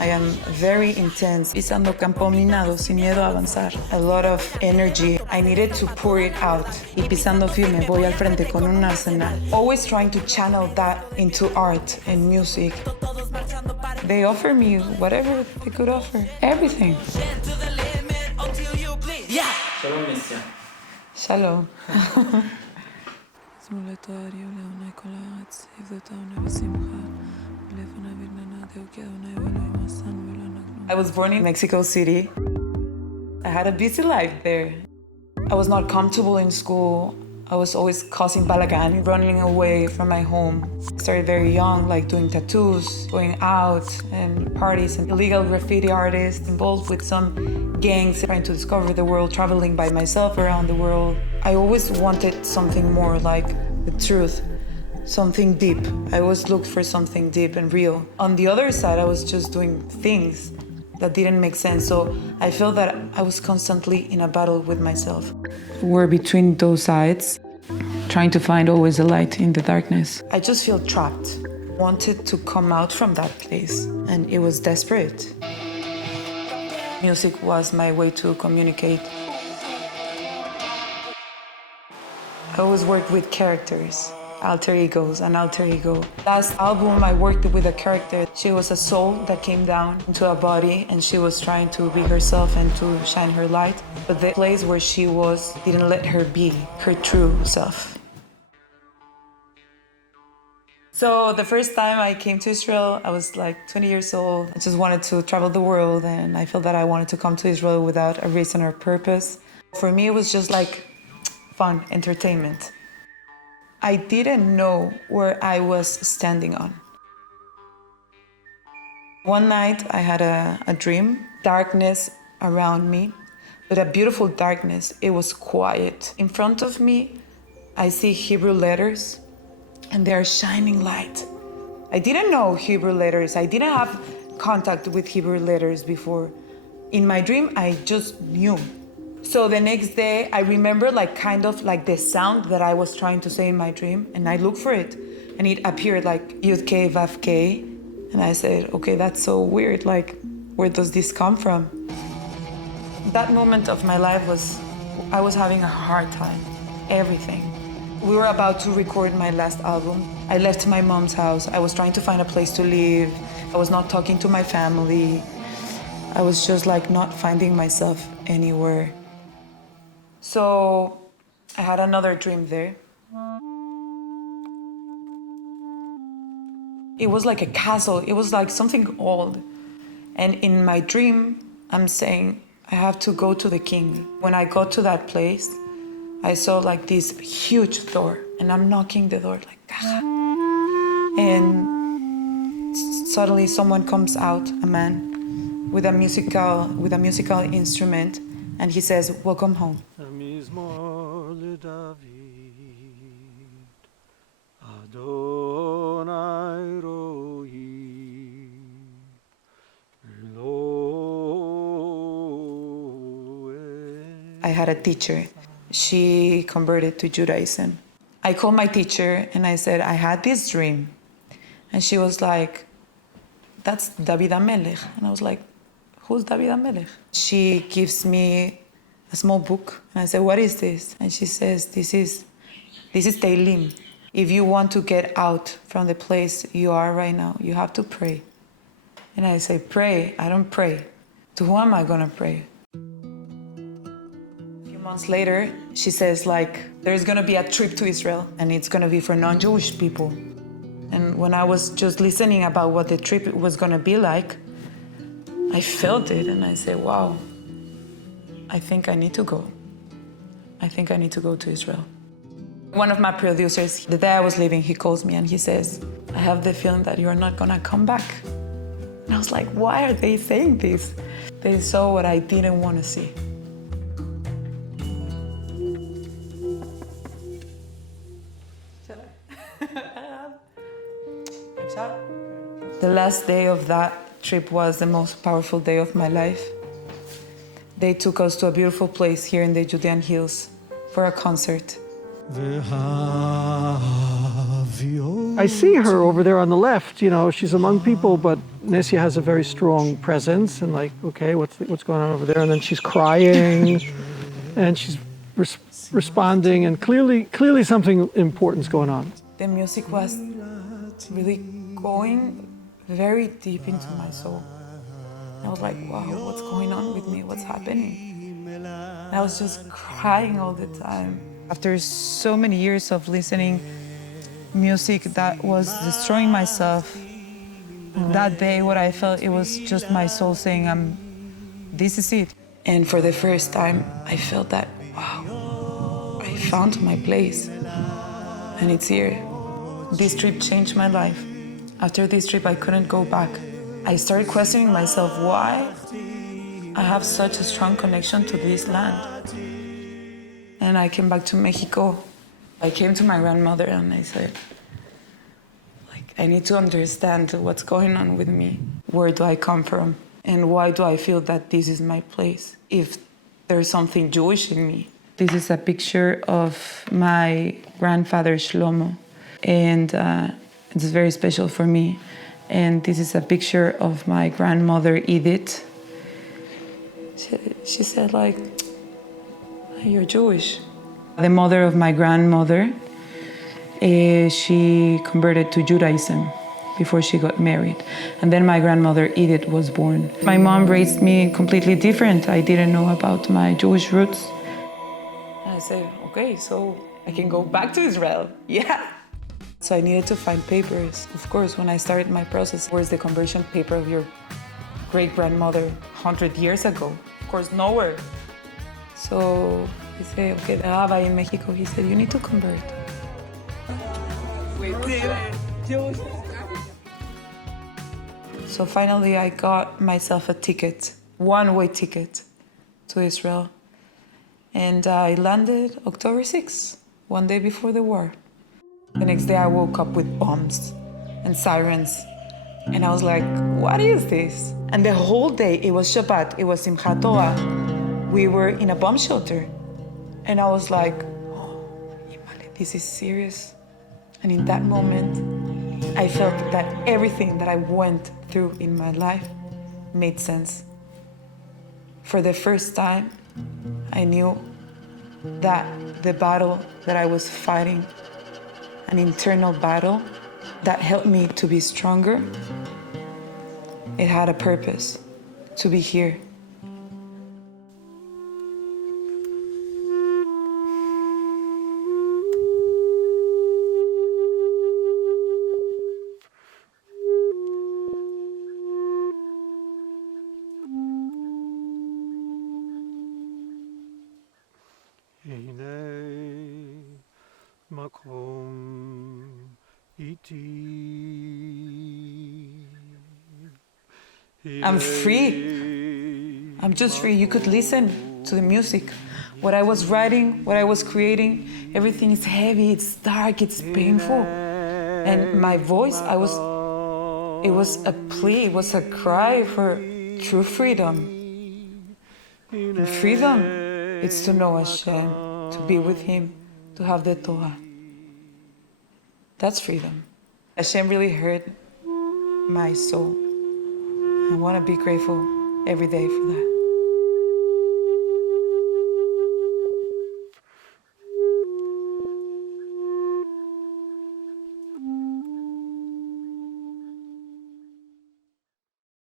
I am very intense. Pisando campo minado, sin miedo a avanzar. A lot of energy. I needed to pour it out. Y pisando firme, voy al frente con un arsenal. Always trying to channel that into art and music. They offered me whatever they could offer. Everything. Shalom, Nessia. Shalom. I was born in Mexico City. I had a busy life there. I was not comfortable in school. I was always causing balagan, running away from my home. Started very young, like doing tattoos, going out and parties, and illegal graffiti artist, involved with some gangs, trying to discover the world, traveling by myself around the world. I always wanted something more, like the truth, something deep. I always looked for something deep and real. On the other side, I was just doing things that didn't make sense. So I felt that I was constantly in a battle with myself. We're between those sides, trying to find always a light in the darkness. I just feel trapped. Wanted to come out from that place, and it was desperate. Music was my way to communicate. I always worked with characters. Alter egos, an alter ego. Last album I worked with a character. She was a soul that came down into a body, and she was trying to be herself and to shine her light. But the place where she was didn't let her be her true self. So the first time I came to Israel, I was like 20 years old. I just wanted to travel the world, and I felt that I wanted to come to Israel without a reason or purpose. For me, it was just like fun, entertainment. I didn't know where I was standing on. One night I had a dream, darkness around me, but a beautiful darkness. It was quiet. In front of me, I see Hebrew letters, and they are shining light. I didn't know Hebrew letters. I didn't have contact with Hebrew letters before. In my dream, I just knew. So the next day, I remember kind of the sound that I was trying to say in my dream, and I looked for it, and it appeared like Yud K, Vav K, and I said, okay, that's so weird, where does this come from? That moment of my life I was having a hard time, everything. We were about to record my last album. I left my mom's house. I was trying to find a place to live. I was not talking to my family. I was just not finding myself anywhere. So I had another dream there. It was like a castle. It was like something old. And in my dream, I'm saying, I have to go to the king. When I got to that place, I saw this huge door, and I'm knocking the door caja. And suddenly someone comes out, a man, with a musical instrument, and he says, welcome home. I had a teacher. She converted to Judaism. I called my teacher and I said, I had this dream. And she was like, that's David HaMelech. And I was like, who's David HaMelech? She gives me a small book. And I said, what is this? And she says, this is Teilim. If you want to get out from the place you are right now, you have to pray. And I say, pray? I don't pray. To who am I going to pray? Months later, she says there's going to be a trip to Israel, and it's going to be for non-Jewish people. And when I was just listening about what the trip was going to be like, I felt it, and I said, wow, I think I need to go. I think I need to go to Israel. One of my producers, the day I was leaving, he calls me and he says, I have the feeling that you're not going to come back. And I was like, why are they saying this? They saw what I didn't want to see. The last day of that trip was the most powerful day of my life. They took us to a beautiful place here in the Judean hills for a concert. I see her over there on the left, you know, she's among people, but Nessia has a very strong presence and like, okay, what's going on over there? And then she's crying and she's responding, and clearly something important's going on. The music was really going very deep into my soul. I was like, wow, what's going on with me? What's happening? And I was just crying all the time. After so many years of listening music that was destroying myself, that day what I felt, it was just my soul saying, this is it. And for the first time, I felt that, wow, I found my place and it's here. This trip changed my life. After this trip, I couldn't go back. I started questioning myself why I have such a strong connection to this land. And I came back to Mexico. I came to my grandmother and I said, I need to understand what's going on with me. Where do I come from? And why do I feel that this is my place? If there's something Jewish in me. This is a picture of my grandfather, Shlomo. And it's very special for me. And this is a picture of my grandmother, Edith. She said, you're Jewish. The mother of my grandmother, she converted to Judaism before she got married. And then my grandmother, Edith, was born. My mom raised me completely different. I didn't know about my Jewish roots. And I said, okay, so I can go back to Israel. Yeah. So I needed to find papers. Of course, when I started my process, where's the conversion paper of your great-grandmother 100 years ago? Of course, nowhere. So he said, okay, the rabbi in Mexico, he said, you need to convert. So finally, I got myself a ticket, one-way ticket to Israel. And I landed October 6th, one day before the war. The next day I woke up with bombs and sirens. And I was like, what is this? And the whole day, it was Shabbat, it was Simchat Torah. We were in a bomb shelter. And I was like, oh, this is serious. And in that moment, I felt that everything that I went through in my life made sense. For the first time, I knew that the battle that I was fighting, an internal battle that helped me to be stronger, it had a purpose, to be here. I'm free. I'm just free. You could listen to the music. What I was writing, what I was creating, everything is heavy, it's dark, it's painful. And my voice, it was a plea, it was a cry for true freedom. And freedom, it's to know Hashem, to be with Him, to have the Torah. That's freedom. Hashem really heard my soul. I want to be grateful every day for that.